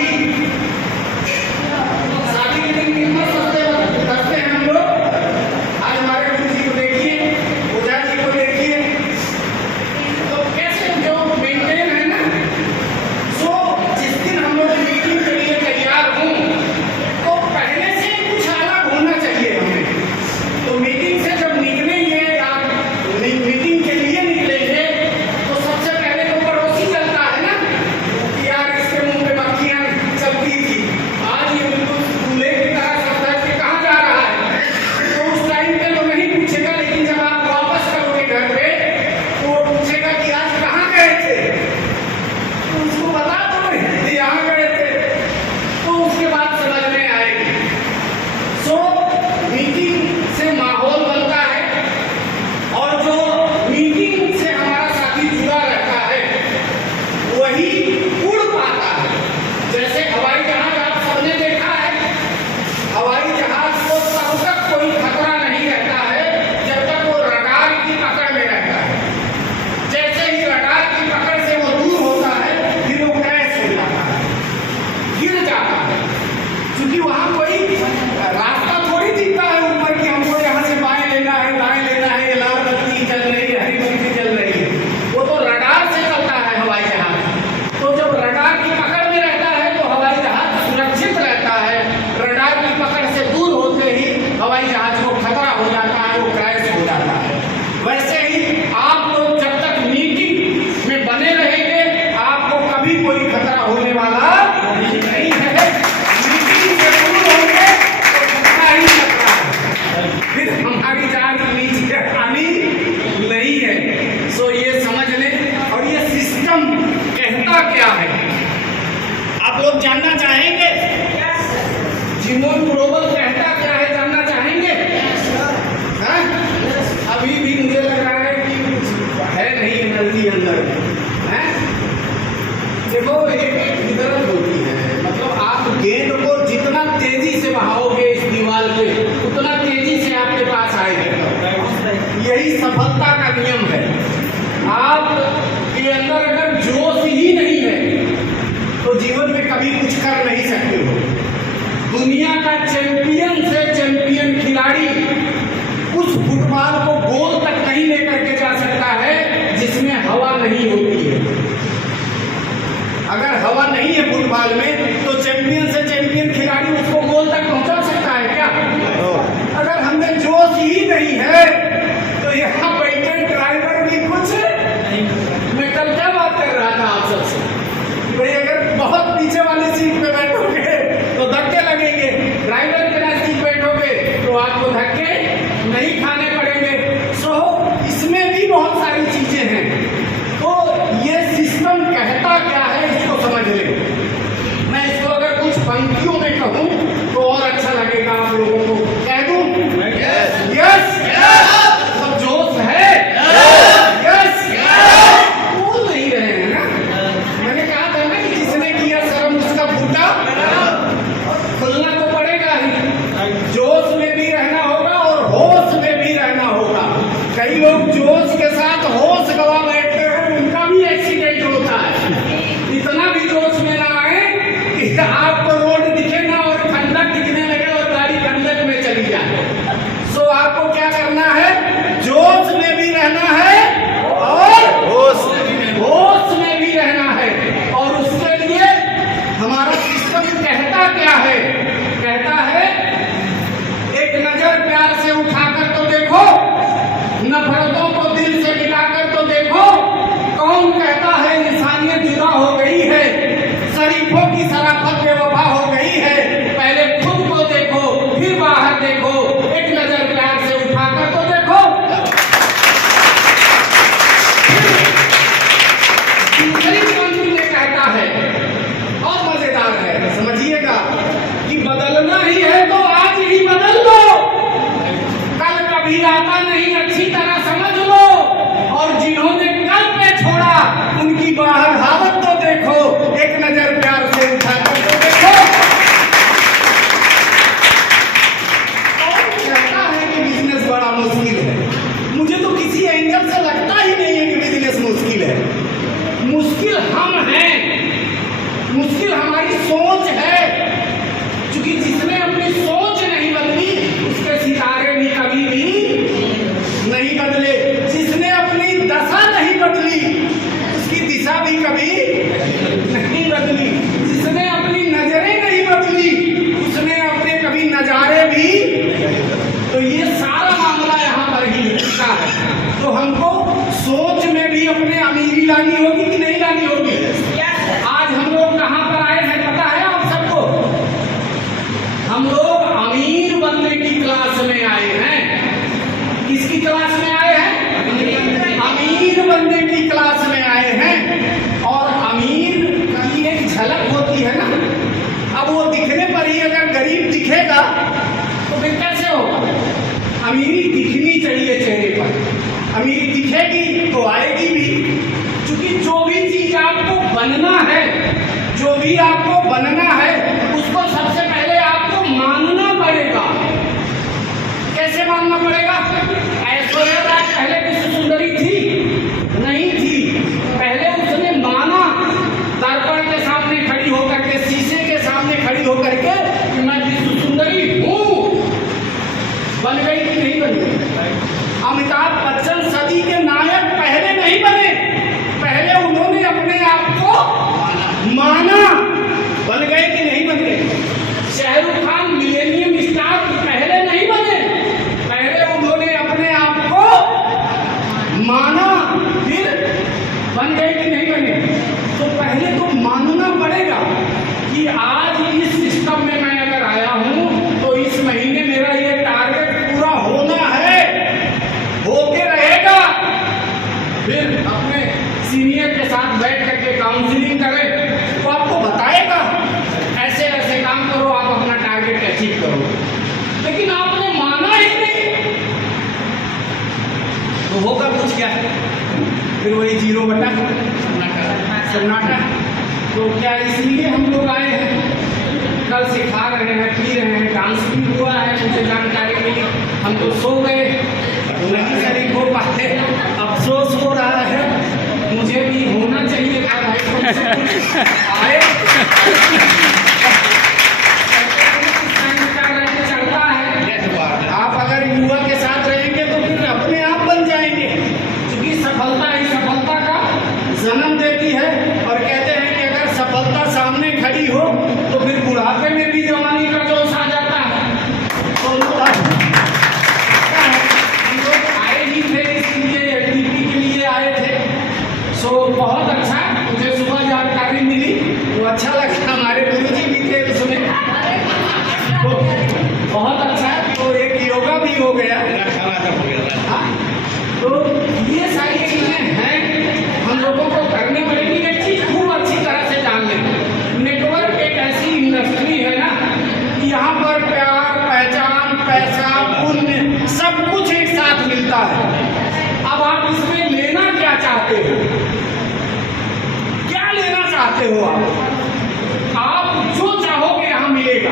शादी, शादी के दिन कितना सस्ते करते हैं हम लोग। आज हमारे गुरु जी को देखिए, ओझा जी को देखिए, तो कैसे जो मेंटेन है ना। सो जिस दिन हम लोग मीटिंग के लिए तैयार हों तो पहले से कुछ अलग होना चाहिए हमें। तो मीटिंग से जब निकलेंगे या मीटिंग के लिए निकलेंगे तो सबसे पहले तो पड़ोसी चलता है ना कि यार इसके मुंह पे मक्खियां चलती थी, आज ये बिल्कुल दूल्हे की तरह चलता है कि कहाँ जा रहा है। तो उस टाइम पे तो नहीं पूछेगा, लेकिन जब आप वापस करोगे घर पे तो वो पूछेगा कि आज कहाँ गए थे, तो उसको बता दो यहाँ गए थे, तो उसके बाद समझ में आएगी। सो मीटिंग से माहौल बनता है और जो मीटिंग से हमारा साथी जुड़ा रहता है वही उड़ पाता है। जैसे हवाई जहाज आप सबने देखा है, हवाई जहाज को तब तक कोई खतरा नहीं रहता है जब तक वो रडार की पकड़ में रहता है। जैसे ही रडार की पकड़ से वो दूर होता है फिर वो क्रैश हो जाता है, गिर जाता है, क्योंकि वहां कोई रास्ता थोड़ी दिखता है ऊपर की हमको यहाँ से बाएं लेना है दाएं लेना है, लाल बत्ती जल रही है हरी बत्ती जल रही है। वो तो रडार से चलता है हवाई जहाज। तो जब रडार की पकड़ में रहता है तो हवाई जहाज सुरक्षित रहता है, रडार की पकड़ से दूर होते ही हवाई जहाज को खतरा हो जाता है, वो क्रैश हो जाता है। वैसे ही आप लोग जब तक मीटिंग में बने रहेंगे आपको कभी कोई खतरा होने वाला नहीं है। मीटिंग से दूर होंगे तो खतरा ही खतरा है, फिर हमारी जान नीचे आनी नहीं है। सो ये समझ लें। और ये सिस्टम कहता क्या है आप लोग जानना चाहेंगे? जिनोन ग्लोबल कहता क्या है जानना चाहेंगे? हाँ? अभी भी मुझे लग रहा है कि कुछ है नहीं एनर्जी अंदर में। हैं? देखो एक फितरत होती है, मतलब आप गेंद को जितना तेजी से बहाओगे इस दीवार पे उतना तेजी से आपके पास आएगा। यही सफलता का नियम है। आप के अंदर अगर जोश ही नहीं है तो जीवन में कभी कुछ कर नहीं सकते हो। दुनिया का चैंपियन से चैंपियन खिलाड़ी उस फुटबॉल को गोल तक नहीं लेकर के जा सकता है जिसमें हवा नहीं होती है। अगर हवा नहीं है फुटबॉल में तो चैंपियन से चैंपियन खिलाड़ी उसको गोल तक पहुंचा सकता है क्या? अगर हमें जोश ही नहीं है तो यहाँ बैठे ड्राइवर भी कुछ नहीं। मैं कल क्या बात कर रहा था आप सबसे, भाई अगर बहुत पीछे वाली सीट पे बैठोगे तो धक्के लगेंगे, ड्राइवर के नजदीक बैठोगे तो आपको धक्के नहीं खाने पड़ेंगे। सो इसमें भी बहुत सारी चीजें हैं। तो ये सिस्टम कहता क्या है इसको समझ ले। मैं इसको अगर कुछ पंक्तियों में कहूँ तो और अच्छा लगेगा आप लोगों को। कह दूं? यस सब जोश है। यस बोल नहीं रहे हैं ना। मैंने कहा था ना कि जिसने किया शर्म उसका फूटा खुलना तो पड़ेगा ही। जोश में भी रहना होगा और होश में भी रहना होगा। कई लोग जोश के साथ होश गवा बैठते हैं, उनका भी एक्सीडेंट होता है। इतना भी जोश में ना आए कि आपको रोड दिखे ना और खंडक दिखने लगे और गाड़ी खंडक में चली जाए। सो आपको क्या करना है? जोश में भी रहना है और होश में भी रहना है। और उसके लिए हमारा सिस्टम कहता क्या है? कहता है एक नजर प्यार से उठाकर तो देखो, नफरतों को दिल से मिलाकर तो देखो, कौन कहता है इंसानियत जुदा हो गई है, शरीफों की शराफत में वो अब वो दिखने पर ही अगर गरीब दिखेगा तो फिर कैसे होगा? अमीरी दिखनी चाहिए चेहरे पर, अमीरी दिखेगी तो आएगी भी। क्योंकि जो भी चीज आपको बनना है, जो भी आपको बनना है, उसको सबसे पहले आपको मानना पड़ेगा। कैसे मानना पड़ेगा? ऐश्वर्या राय पहले किसी सुंदरी थी? नहीं थी। पहले उसने माना, दर्पण के सामने खड़ी होकर के, शीशे के सामने खड़ी होकर के कि मैं विश्व सुंदरी हूं। बन गई कि नहीं बन गई? अमिताभ बच्चन सदी के नायक पहले नहीं बने, पहले उन्होंने अपने आप को माना। बन गए कि नहीं बन गए? शाहरुख खान मिलेनियम स्टार पहले नहीं बने, पहले उन्होंने अपने आप को माना, फिर बन गए कि नहीं बने? तो पहले तो मानना पड़ेगा कि आज इस सिस्टम में मैं अगर आया हूं तो इस महीने मेरा ये टारगेट पूरा होना है, होके रहेगा। फिर अपने सीनियर के साथ बैठ करके काउंसलिंग करें तो आपको बताएगा ऐसे ऐसे काम करो, आप अपना टारगेट अचीव करो। लेकिन आपने माना ही नहीं तो होगा कुछ क्या? फिर वही 0 सन्नाटा। तो क्या इसलिए हम लोग आए हैं? कल सिखा रहे हैं, पी रहे हैं, डांस भी हुआ है, मुझे जानकारी मिली। हम तो सो गए, नहीं शरीक हो पाते, अफसोस हो रहा है। मुझे भी होना चाहिए था भाई, आए चलता है। आप अगर युवा के साथ रहेंगे तो फिर अपने आप बन जाएंगे, क्योंकि सफलता ही सफलता का जन्म देती है। और कहते हैं कि अगर सफलता सामने खड़ी हो तो फिर बुढ़ापे में भी जवानी का जोश आ जाता है। तो हम लोग आए ही थे इसलिए, एलटीपी के लिए आए थे। सो बहुत अच्छा, मुझे सुबह जानकारी मिली तो अच्छा लगा। हमारे गुरुजी भी थे उसमें, तो बहुत अच्छा। तो एक योगा भी हो गया, तो ये सारी चीजें हैं हम लोगों को करनी पड़ेगी। एक चीज खूब अच्छी तरह से जान लें, नेटवर्क एक ऐसी इंडस्ट्री है ना कि यहाँ पर प्यार, पहचान, पैसा, पुण्य सब कुछ एक साथ मिलता है। अब आप इसमें लेना क्या चाहते हो? क्या लेना चाहते हो आप जो चाहोगे यहाँ मिलेगा।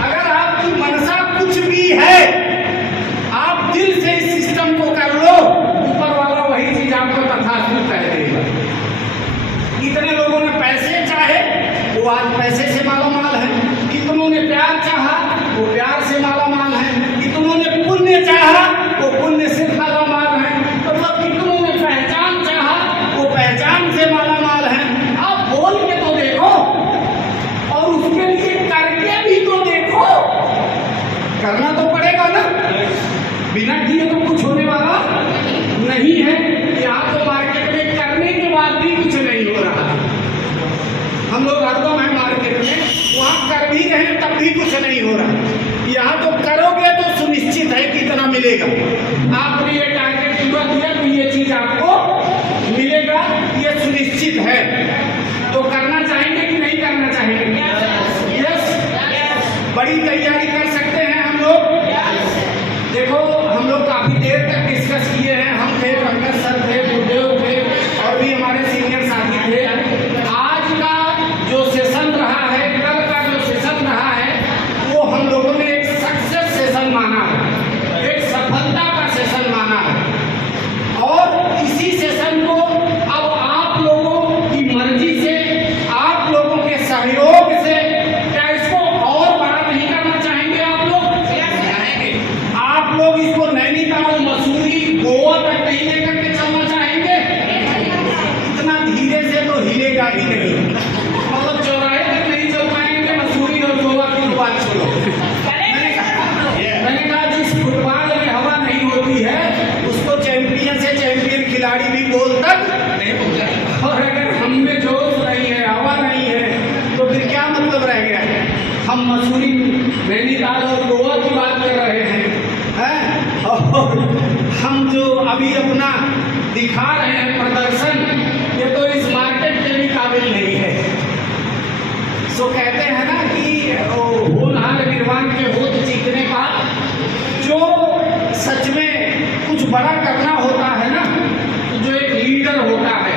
अगर आपकी मनसा कुछ भी है, आप दिल से इस सिस्टम को कर लो, ऊपर वाला वही चीज आपको तथास्तु कह देगा। कितने लोगों ने पैसे चाहे वो आज पैसे से माला माल है, कितनों ने प्यार चाहा वो प्यार से माला माल है, कितनों ने पुण्य चाहा वो पुण्य से माला माल है, मतलब कितनों ने पहचान चाहा वो पहचान से माला माल है। आप बोल के तो देखो और उसके लिए करके भी तो देखो। करना तो पड़ेगा ना, बिना किए तो कुछ होने वाला नहीं है। यहाँ तो मार्केट में करने के बाद भी कुछ नहीं हो रहा। हम लोग हरदम है मार्केट में, वहाँ कर भी रहे तब भी कुछ नहीं हो रहा। यहाँ तो करोगे तो सुनिश्चित है कितना मिलेगा। आपने ये टारगेट युवा दिया तो ये चीज आपको मिलेगा, ये सुनिश्चित है। तो करना चाहेंगे कि नहीं करना चाहेंगे? यस, बड़ी तैयारी कर सकते हैं हम लोग। देखो हम लोग काफी देर तक डिस्कस किए हैं, हम थे, पंकज सर थे, गुरुदेव थे और भी हमारे सीनियर साथी थे। आज का जो सेशन रहा है, कल का जो सेशन रहा है, वो हम लोगों ने एक सक्सेस सेशन माना है, एक सफलता का सेशन माना है। और इसी सेशन को अब आप लोगों की मर्जी से, आप लोगों के सहयोग से, क्या इसको और बड़ा नहीं करना चाहेंगे आप लोग? आप लोग इसको नैनीताल, मसूरी, गोवा तक नहीं लेकर के चलना चाहेंगे? इतना धीरे से तो हिलेगा ही नहीं, मतलब चौराहे तक नहीं चल पाएंगे। मसूरी और गोवा की बात छोड़ो। मैंने कहा जिस फुटबॉल में हवा नहीं होती है उसको चैंपियन से चैंपियन खिलाड़ी भी गोल तक नहीं पहुंचा। और अगर हम में जोश नहीं है, हवा नहीं है, तो फिर क्या मतलब रह गया? हम मसूरी, नैनीताल और गोवा की बात कर रहे हैं, और हम जो अभी अपना दिखा रहे हैं प्रदर्शन, ये तो इस मार्केट के भी काबिल नहीं है। सो कहते हैं ना होनहार निर्वाण के होत जीतने का जो सच में कुछ बड़ा करना होता है ना, तो जो एक लीडर होता है,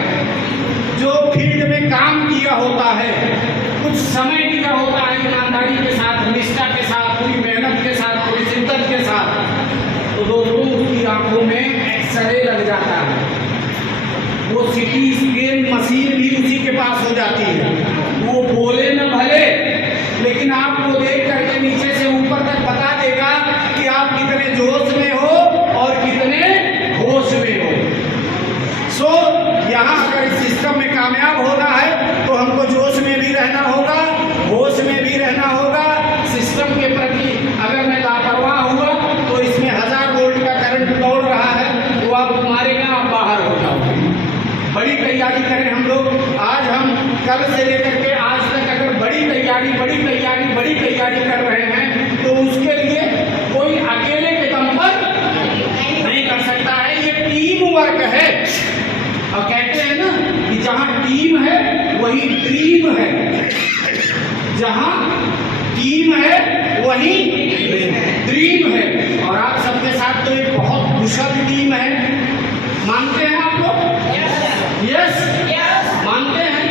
जो फील्ड में काम किया होता है, कुछ समय दिया होता है ईमानदारी के साथ, निष्ठा के साथ, पूरी मेहनत के साथ, पूरी शिद्दत के साथ, तो दोस्तों उसकी आंखों में एक्सरे लग जाता है। वो सिटी स्कैन मशीन भी उसी के पास हो जाती है। वो बोले न भले, लेकिन आपको देख करके नीचे से ऊपर तक बता देगा कि आप कितने जोश में हो और कितने होश में हो। सो यहाँ अगर इस सिस्टम में कामयाब होना है तो हमको जोश में भी रहना होगा, होश में भी रहना होगा। सिस्टम के प्रति अगर मैं लापरवाह हुआ तो इसमें 1000 वोल्ट का करंट दौड़ रहा है, वो आप मारेगा, आप बाहर हो जाओगे। बड़ी तैयारी करें हम लोग। आज हम कल से लेकर के आज तक अगर बड़ी तैयारी कर रहे हैं तो उसके लिए कोई अकेले के दम पर नहीं कर सकता है। ये टीम वर्क है, और कहते हैं ना कि जहां टीम है वही ड्रीम है, जहां टीम है वही ड्रीम है। और आप सबके साथ तो एक बहुत कुशल टीम है, मानते हैं आप लोग? यस, मानते हैं?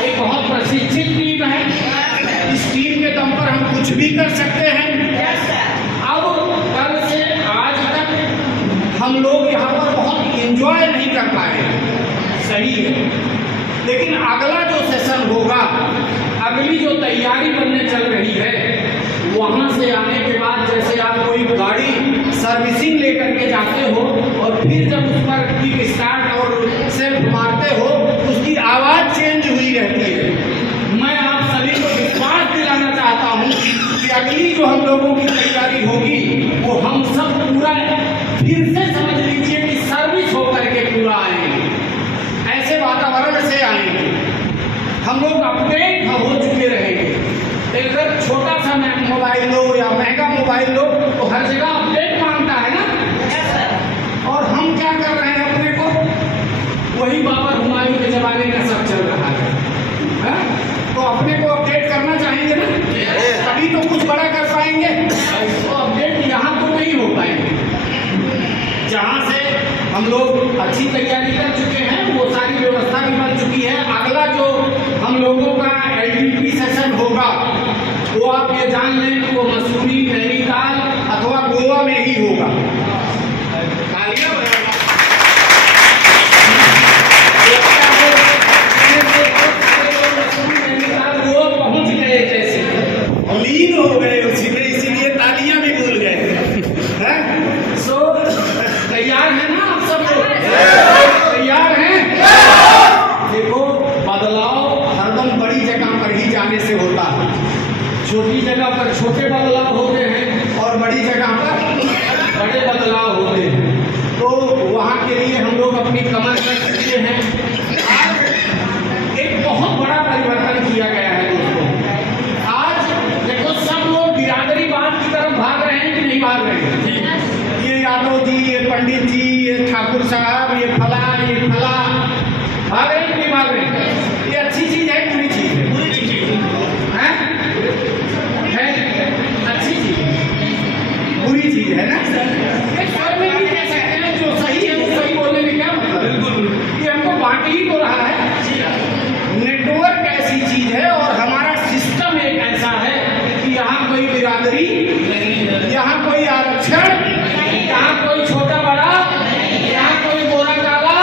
एक बहुत प्रशिक्षित टीम है। इस टीम के दम पर हम कुछ भी कर सकते हैं। अब कल से आज तक हम लोग यहाँ पर बहुत एंजॉय नहीं कर पाए, सही है, लेकिन अगला जो सेशन होगा, अगली जो तैयारी बनने चल रही है, वहाँ से आने के बाद जैसे आप कोई गाड़ी सर्विसिंग लेकर के जाते हो और फिर जब उस पर किक स्टार्ट और सेल्फ मारते हो तो उसकी आवाज़ चेंज हुई रहती है। मैं आप सभी को विश्वास दिलाना चाहता हूँ कि अगली जो हम लोगों की तैयारी होगी वो हम सब पूरा फिर से समझ लीजिए कि सर्विस होकर के पूरा आएंगे, ऐसे वातावरण से आएंगे। हम लोग अपडेट हो चुके रहेंगे। अगर छोटा सा मोबाइल लो या महंगा मोबाइल लो तो हर जगह अपडेट मांगता है ना, और हम क्या कर रहे हैं, अपने को वही बाबर हुमायूं के जमाने का सब चल रहा है। तो अपने को अपडेट करना चाहेंगे ना, तभी तो कुछ बड़ा कर पाएंगे। तो अपडेट यहाँ तो नहीं हो पाएंगे। जहाँ से हम लोग अच्छी तैयारी कर चुके हैं, वो सारी व्यवस्था भी बन चुकी है। अगला जो हम लोगों का LTP सेशन होगा वो आप ये जान लें कि वो मसूरी, नैनीताल अथवा गोवा में ही होगा। गोवा पहुंच गए, जैसे लीन हो गए उसी में, इसीलिए तालियां भी भूल गए। सो तैयार है ना आप सब लोग? तैयार हैं? देखो, बदलाव हरदम बड़ी जगह पर ही जाने से होता है। छोटी जगह पर छोटे बदलाव होते हैं और बड़ी जगह पर बड़े बदलाव होते हैं। तो वहाँ के लिए हम लोग अपनी कमर कर सकते हैं। आज एक बहुत बड़ा परिवर्तन किया गया है दोस्तों। आज देखो, सब लोग बिरादरीवाद की तरफ भाग रहे हैं कि नहीं भाग रहे हैं? ये यादव जी, ये पंडित जी, ये ठाकुर साहब, ये फला, ये फला, भाग रहे हैं कि नहीं भाग रहे हैं? ये अच्छी चीज है, बुरी चीज है? बुरी चीज है, अच्छी चीज, बुरी चीज है ना। एक स्वर में भी कह सकते हैं, जो सही है वो सही बोलने में क्या मतलब? बिल्कुल, ये हमको बांट ही तो रहा है। नेटवर्क ऐसी चीज है और हमारा सिस्टम एक ऐसा है कि यहाँ कोई बिरादरी नहीं, यहाँ कोई आरक्षण, यहाँ कोई छोटा बड़ा, यहाँ कोई गोरा काला,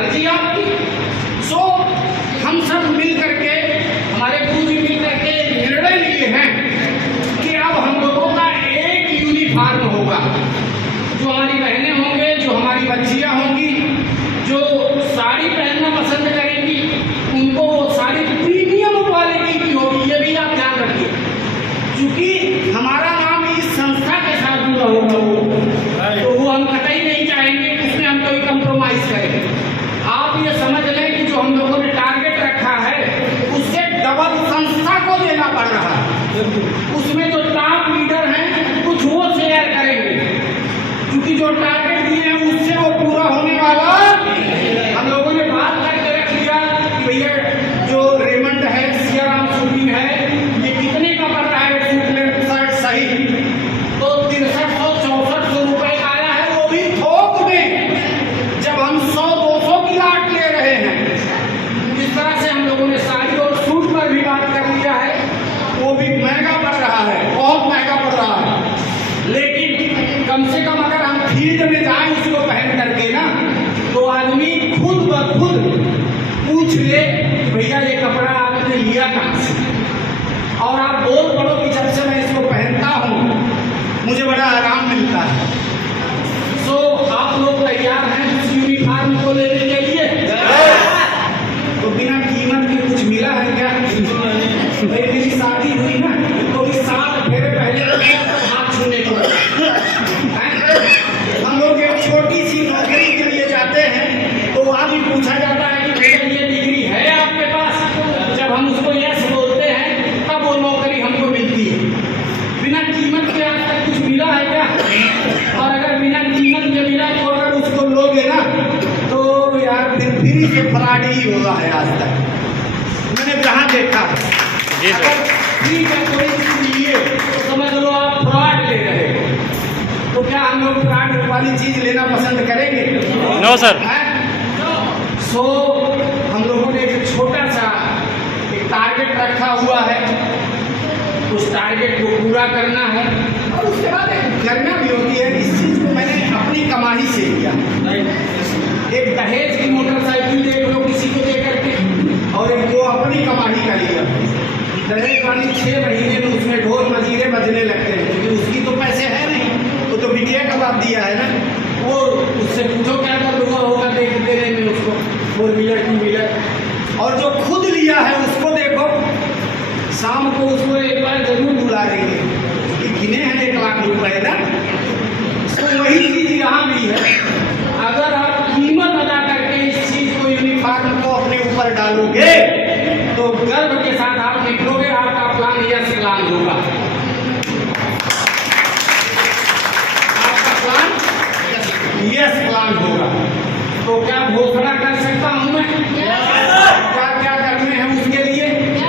मर्जी आपकी। सो हम सब मिल करके, हमारे गुरु जी मिल करके निर्णय लिए हैं कि अब हम लोगों का एक यूनिफॉर्म होगा। जो हमारी बहनें होंगे, जो हमारी बच्चियां होंगी, जो साड़ी पहनना पसंद करेंगी, उनको वो साड़ी प्रीमियम क्वालिटी की होगी, ये भी आप ध्यान रखिए। क्योंकि हमारा नाम इस संस्था के साथ जुड़ा होगा, तो वो हम कतई नहीं चाहेंगे कि उसमें हम कोई कंप्रोमाइज करें। आप ये समझ लें कि जो हम लोगों ने टारगेट रखा है उससे डबल संस्था को देना पड़ रहा है। उसमें जो टॉप लीडर हैं कुछ वो शेयर करेंगे, क्योंकि जो टारगेट दिए हैं उससे वो पूरा होने वाला। हम लोगों ने बात करके रख लिया कि भैया जो रेमंड है, सियाराम शूटिंग है, ये कितने का पड़ रहा है सूट शर्ट सही, तो 6300-6400 रुपए का आया है, वो भी थोक में, जब हम 100-200 की लाट ले रहे हैं। इस तरह से हम लोगों ने साड़ी और सूट पर भी बात कर लिया है, वो भी महंगा पड़ रहा है, बहुत महंगा पड़ रहा है। लेकिन कम से कम अगर हम फील्ड में जाएं उसको पहन करके ना, तो आदमी खुद ब खुद पूछ ले कि भैया ये कपड़ा आपने लिया कहाँ से, और आप बोल पड़ो कि जब से मैं इसको पहनता हूँ मुझे बड़ा आराम मिलता है। सो आप लोग तैयार हैं इस यूनिफॉर्म को लेने के लिए? तो बिना कीमत के कुछ मिला है क्या? भाई मेरी शादी हुई ना, तो भी 7 फेरे पहले हाथ छूने को हम लोग एक छोटी सी नौकरी के लिए जाते हैं, तो वहाँ भी पूछा जाता है कि भैया ये डिग्री है आपके पास? जब हम उसको यस बोलते हैं तब वो नौकरी हमको मिलती है। बिना कीमत के आज तक कुछ मिला है क्या? और अगर बिना कीमत के मिला तो अगर उसको लोगे ना, तो यार फिर फ्री से फ्रॉड ही हुआ है आज तक, मैंने जहाँ देखा। अगर फ्री का कोई चीज लिए तो समझ लो आप फ्रॉड ले रहे हो। तो क्या हम लोग फ्रॉड वाली चीज लेना पसंद करेंगे? No sir. सो हम लोगों ने एक छोटा सा एक टारगेट रखा हुआ है, उस टारगेट को पूरा करना है, और उसके बाद एक करना भी होती है। इस चीज को मैंने अपनी कमाई से लिया। एक दहेज की मोटरसाइकिल देख लो किसी को दे करके, और एक वो अपनी कमाई का लिया। दहेज वाली 6 महीने में उसमें ढोल मजीरे बजने लगते हैं, क्योंकि उसकी तो पैसे है नहीं, वो तो बिटिया का बाप दिया है ना। वो उससे पूछो क्या दर्द हुआ होगा देने में उसको, 4 व्हीलर 2 व्हीलर। और जो खुद लिया है उसको देखो, शाम को उसको एक बार जरूर बुला देंगे कि गिने हैं 1 लाख रुपए ना। तो वही चीज यहाँ भी है। अगर आप कीमत अदा करके इस चीज को, यूनिफॉर्म को अपने ऊपर डालोगे, तो गर्व के साथ आप निकलोगे, आपका प्लान यस प्लान होगा। आपका प्लान यस प्लान होगा।